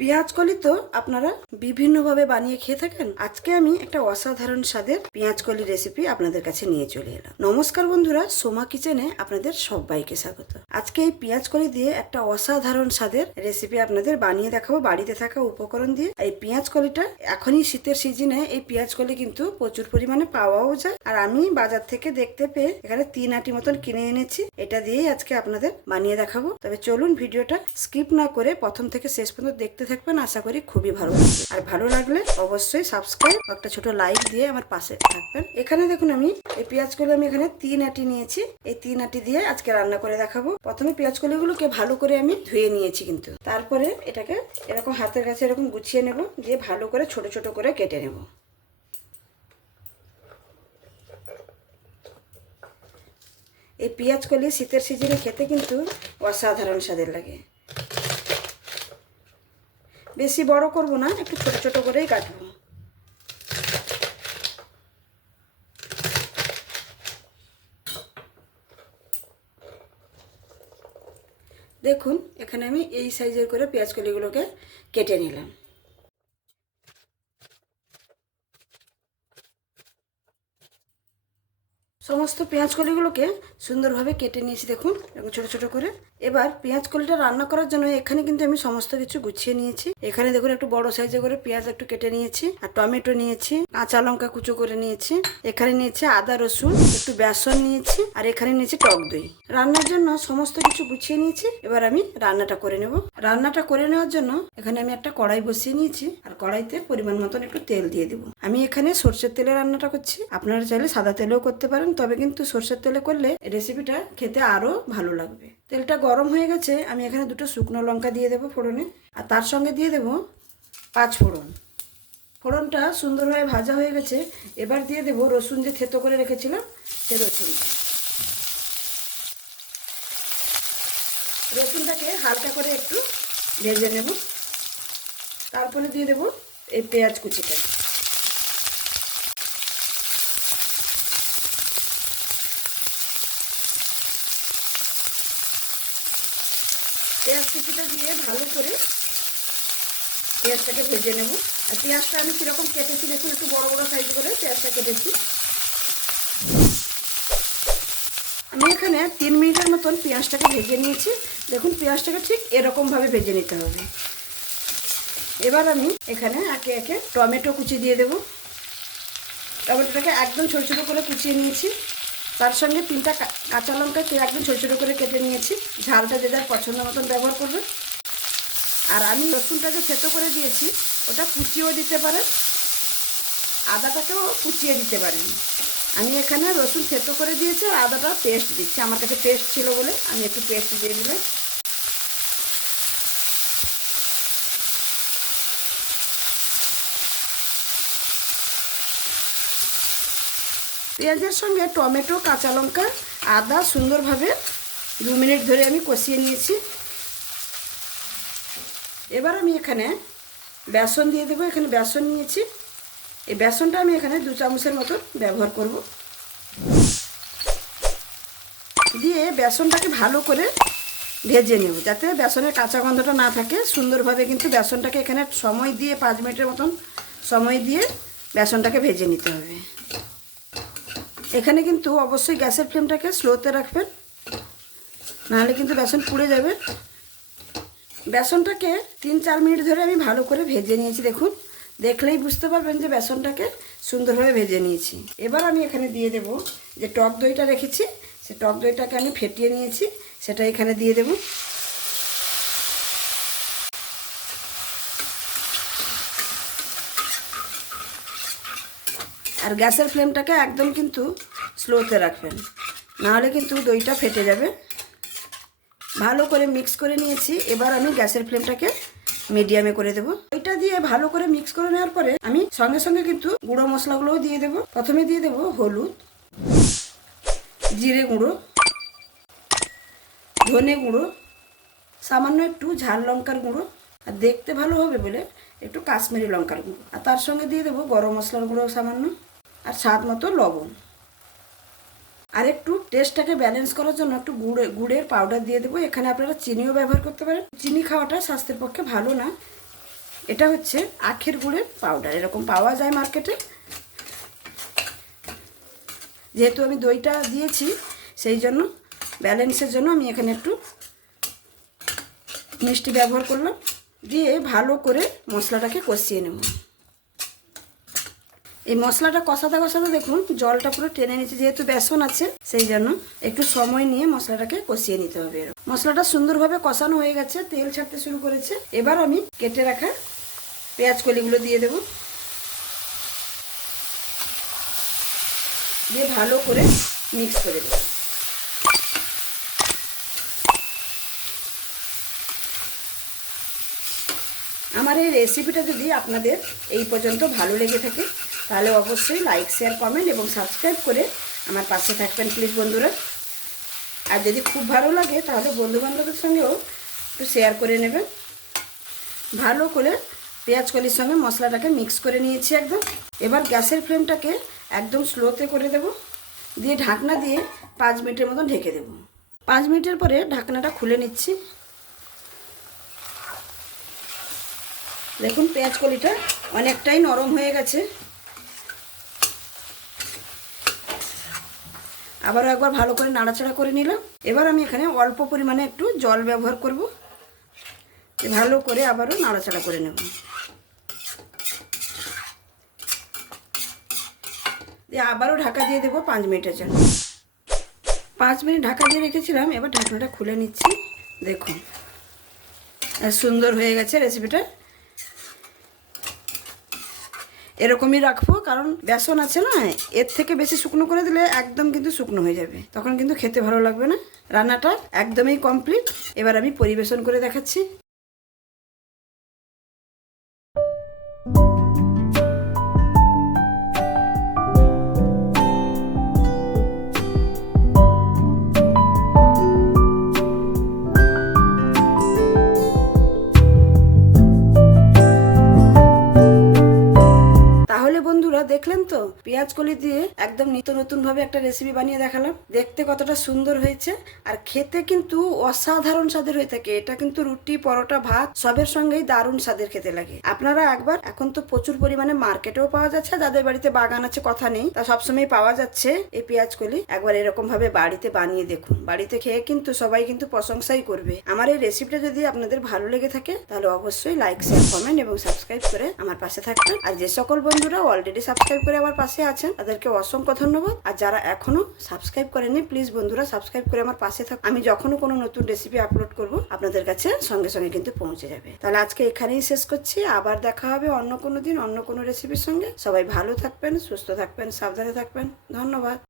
পেঁয়াজ কলি তো আপনারা বিভিন্নভাবে বানিয়ে খেয়ে থাকেন। আজকে আমি একটা অসাধারণ স্বাদের পেঁয়াজ কলি রেসিপি আপনাদের কাছে নিয়ে চলে এলাম। নমস্কার বন্ধুরা, সোমা কিচেনে আপনাদের সবাইকে স্বাগত। আজকে এই পেঁয়াজ কলি দিয়ে একটা অসাধারণ স্বাদের রেসিপি আপনাদের বানিয়ে দেখাবো বাড়িতে থাকা উপকরণ দিয়ে। এই পেঁয়াজ কলিটা এখনই শীতের সিজনে এই পেঁয়াজ কলি কিন্তু প্রচুর পরিমাণে পাওয়াও যায়। আর আমি বাজার থেকে দেখতে পেয়ে এখানে 3 আটি মতন কিনে এনেছি। এটা দিয়েই আজকে আপনাদের বানিয়ে দেখাবো। তবে চলুন ভিডিওটা স্কিপ না করে প্রথম থেকে শেষ পর্যন্ত দেখতে থাকবেন। আশা করি খুবই ভালো লাগবে। আর ভালো লাগলে অবশ্যই সাবস্ক্রাইব একটা ছোট লাইক দিয়ে আমার পাশে থাকবেন। এখানে দেখুন আমি এই পেঁয়াজগুলো আমি এখানে 3 আটি নিয়েছি। এই 3 আটি দিয়ে আজকে রান্না করে দেখাবো। প্রথমে পেঁয়াজগুলোকে ভালো করে আমি ধুয়ে নিয়েছি, কিন্তু তারপরে এটাকে এরকম হাতের কাছে এরকম গুছিয়ে নেব, দিয়ে ভালো করে ছোট ছোট করে কেটে নেব। এই পেঁয়াজ কলি শীতের সিজনে খেতে কিন্তু অসাধারণ স্বাদের লাগে। বেশি বড় করব না, একটু ছোট ছোট করেই কাটবো। দেখুন এখানে আমি এই সাইজের করে পেঁয়াজ কলিগুলোকে কেটে নিলাম। সমস্ত পেঁয়াজ কলিগুলোকে সুন্দরভাবে কেটে নিয়েছি, দেখুন এরকম ছোট ছোট করে। এবার পেঁয়াজ কলিটা রান্না করার জন্য এখানে কিন্তু আমি সমস্ত কিছু গুছিয়ে নিয়েছি। এখানে দেখুন একটু বড় সাইজে করে পেঁয়াজ একটু কেটে নিয়েছি, আর টমেটো নিয়েছি, কাঁচা লঙ্কা কুচো করে নিয়েছি, এখানে নিয়েছি আদা রসুন, একটু বেসন নিয়েছি, আর এখানে নিয়েছি টক দই। রান্নার জন্য সমস্ত কিছু গুছিয়ে নিয়েছি। এবার আমি রান্নাটা করে নেব। রান্নাটা করে নেওয়ার জন্য এখানে আমি একটা কড়াই বসিয়ে নিয়েছি, আর কড়াইতে পরিমাণ মতন একটু তেল দিয়ে দেবো। আমি এখানে সরষের তেলে রান্নাটা করছি, আপনারা চাইলে সাদা তেলেও করতে পারেন, তবে কিন্তু সরষের তেলে করলে রেসিপিটা খেতে আরো ভালো লাগবে। তেলটা গরম হয়ে গেছে, আমি এখানে 2টো শুকনো লঙ্কা দিয়ে দেবো ফোড়নে, আর তার সঙ্গে দিয়ে দেবো 5 ফোড়ন। ফোড়নটা সুন্দরভাবে ভাজা হয়ে গেছে। এবার দিয়ে দেবো রসুন যে থেতো করে রেখেছিলাম সেই রসুনটা। রসুনটাকে হালকা করে একটু ভেজে নেব। তারপরে দিয়ে দেবো এই পেঁয়াজ কুচিটা। পেঁয়াজ কুচিটা দিয়ে ভালো করে পেঁয়াজটাকে ভেজে নেব। আর পেঁয়াজটা আমি কীরকম কেটেছি দেখুন, একটু বড় বড় সাইজ করে পেঁয়াজটা কেটেছি। আমি এখানে 3 মিনিটের মতন পেঁয়াজটাকে ভেজে নিয়েছি। দেখুন পেঁয়াজটাকে ঠিক এরকমভাবে ভেজে নিতে হবে। এবার আমি এখানে একে একে টমেটো কুচি দিয়ে দেব। টমেটোটাকে একদম ছোটো ছোটো করে কুচিয়ে নিয়েছি। তার সঙ্গে 3টা কাঁচা লঙ্কা একদম ছোটো ছোটো করে কেটে নিয়েছি। ঝালটা যে যার পছন্দ মতন ব্যবহার করবে। আর আমি রসুনটাকে থেতো করে দিয়েছি, ওটা কুচিয়েও দিতে পারেন, আদাটাকেও কুচিয়ে দিতে পারেন। আমি এখানে রসুন থেতো করে দিয়েছি, আর আদাটা পেস্ট দিচ্ছি। আমার কাছে পেস্ট ছিল বলে আমি একটু পেস্ট দিয়ে দিলাম। পেঁয়াজের সঙ্গে টমেটো, কাঁচা লঙ্কা, আদা সুন্দরভাবে 2 মিনিট ধরে আমি কষিয়ে নিয়েছি। এবার আমি এখানে বেসন দিয়ে দেবো। এখানে বেসন নিয়েছি, এই বেসনটা আমি এখানে 2 চামচের মতো ব্যবহার করব। দিয়ে বেসনটাকে ভালো করে ভেজে নেব, যাতে বেসনের কাঁচা গন্ধটা না থাকে। সুন্দরভাবে কিন্তু বেসনটাকে এখানে সময় দিয়ে 5 মিনিটের মতন সময় দিয়ে বেসনটাকে ভেজে নিতে হবে। এখানে কিন্তু অবশ্যই গ্যাসের ফ্লেমটাকে স্লোতে রাখবেন, নাহলে কিন্তু বেসন পুড়ে যাবে। বেসনটাকে 3-4 মিনিট ধরে আমি ভালো করে ভেজে নিয়েছি। দেখুন দেখলেই বুঝতে পারবেন যে বেসনটাকে সুন্দরভাবে ভেজে নিয়েছি। এবার আমি এখানে দিয়ে দেব যে টক দইটা রেখেছি, সে টক দইটাকে আমি ফেটিয়ে নিয়েছি, সেটা এখানে দিয়ে দেব। আর গ্যাসের ফ্লেমটাকে একদম কিন্তু স্লোতে রাখবেন, নাহলে কিন্তু দইটা ফেটে যাবে। ভালো করে মিক্স করে নিয়েছি। এবার আমি গ্যাসের ফ্লেমটাকে মিডিয়ামে করে দেবো। ওইটা দিয়ে ভালো করে মিক্স করে নেওয়ার পরে আমি সঙ্গে সঙ্গে কিন্তু গুঁড়ো মশলাগুলোও দিয়ে দেবো। প্রথমে দিয়ে দেবো হলুদ, জিরে গুঁড়ো, ধনে গুঁড়ো, সামান্য একটু ঝাল লঙ্কার গুঁড়ো, আর দেখতে ভালো হবে বলে একটু কাশ্মীরি লঙ্কার গুঁড়ো, আর তার সঙ্গে দিয়ে দেবো গরম মশলার গুঁড়ো সামান্য, আর স্বাদ মতো লবণ। আর একটু টেস্টটাকে ব্যালেন্স করার জন্য একটু গুড়ের পাউডার দিয়ে দেবো। এখানে আপনারা চিনিও ব্যবহার করতে পারেন। চিনি খাওয়াটা স্বাস্থ্যের পক্ষে ভালো না, এটা হচ্ছে আখের গুড়ের পাউডার, এরকম পাওয়া যায় মার্কেটে। যেহেতু আমি দইটা দিয়েছি সেই জন্য ব্যালেন্সের জন্য আমি এখানে একটু মিষ্টি ব্যবহার করলাম। দিয়ে ভালো করে মশলাটাকে কষিয়ে নেব। এই মশলাটা কষাতে কষাতে দেখুন জলটা পুরো টেনে নিচ্ছে, যেহেতু বেসন আছে সেই জন্য একটু সময় নিয়ে মশলাটাকে কষিয়ে নিতে হবে। মশলাটা সুন্দরভাবে কষানো হয়ে গেছে, তেল ছাড়তে শুরু করেছে। এবার আমি কেটে রাখা পেঁয়াজ কলিগুলো দিয়ে দেব, দিয়ে ভালো করে মিক্স করে দেব। আমার এই রেসিপিটা যদি আপনাদের এই পর্যন্ত ভালো লেগে থাকে তাহলে অবশ্যই লাইক, শেয়ার, কমেন্ট এবং সাবস্ক্রাইব করে আমার পাশে থাকবেন প্লিজ বন্ধুরা। আর যদি খুব ভালো লাগে তাহলে বন্ধুবান্ধবের সঙ্গেও একটু শেয়ার করে নেবেন। ভালো করে পেঁয়াজ কলির সঙ্গে মশলাটাকে মিক্স করে নিয়েছি একদম। এবার গ্যাসের ফ্লেমটাকে একদম স্লোতে করে দেব, দিয়ে ঢাকনা দিয়ে 5 মিনিটের মতন ঢেকে দেব। 5 মিনিটের পরে ঢাকনাটা খুলে নিচ্ছি। দেখুন পেঁয়াজ কলিটা অনেকটাই নরম হয়ে গেছে। আবারও একবার ভালো করে নাড়াচাড়া করে নিলাম। এবার আমি এখানে অল্প পরিমাণে একটু জল ব্যবহার করব, ভালো করে আবারও নাড়াচাড়া করে নেব। দিয়ে আবারও ঢাকা দিয়ে দেবো 5 মিনিটের জন্য। 5 মিনিট ঢাকা দিয়ে রেখেছিলাম, এবার ঢাকনাটা খুলে নিচ্ছি। দেখুন সুন্দর হয়ে গেছে রেসিপিটা। এরকমই রাখবো, কারণ বেসন আছে না, এর থেকে বেশি শুকনো করে দিলে একদম কিন্তু শুকনো হয়ে যাবে, তখন কিন্তু খেতে ভালো লাগবে না। রান্নাটা একদমই কমপ্লিট। এবার আমি পরিবেশন করে দেখাচ্ছি। বন্ধুরা দেখলেন তো, পেঁয়াজ কলি দিয়ে একদম নিত্য নতুন ভাবে একটা রেসিপি বানিয়ে দেখালাম। দেখতে কতটা সুন্দর হয়েছে আর খেতে কিন্তু অসাধারণ স্বাদের হয়ে থাকে। এটা কিন্তু রুটি, পরোটা, ভাত সবের সঙ্গেই দারুণ স্বাদের খেতে লাগে। আপনারা একবার, এখন তো প্রচুর পরিমাণে মার্কেটেও পাওয়া যাচ্ছে, যাদের বাড়িতে বাগান আছে কথা নেই, তা সবসময় পাওয়া যাচ্ছে এই পেঁয়াজ কলি। একবার এরকম ভাবে বাড়িতে বানিয়ে দেখুন, বাড়িতে খেয়ে কিন্তু সবাই কিন্তু প্রশংসাই করবে। আমার এই রেসিপিটা যদি আপনাদের ভালো লেগে থাকে তাহলে অবশ্যই লাইক, শেয়ার, কমেন্ট এবং সাবস্ক্রাইব করে আমার পাশে থাকবেন। আর যে সকল বন্ধুরা অলরেডি সাবস্ক্রাইব করে আমার পাশে আছেন তাদেরকে অসংখ্য ধন্যবাদ। আর যারা এখনো সাবস্ক্রাইব করেনি প্লিজ বন্ধুরা সাবস্ক্রাইব করে আমার পাশে থাকুন। আমি যখনও কোনো নতুন রেসিপি আপলোড করব আপনাদের কাছে সঙ্গে সঙ্গে কিন্তু পৌঁছে যাবে। তাহলে আজকে এখানেই শেষ করছি, আবার দেখা হবে অন্য কোনো দিন অন্য কোনো রেসিপির সঙ্গে। সবাই ভালো থাকবেন, সুস্থ থাকবেন, সাবধানে থাকবেন। ধন্যবাদ।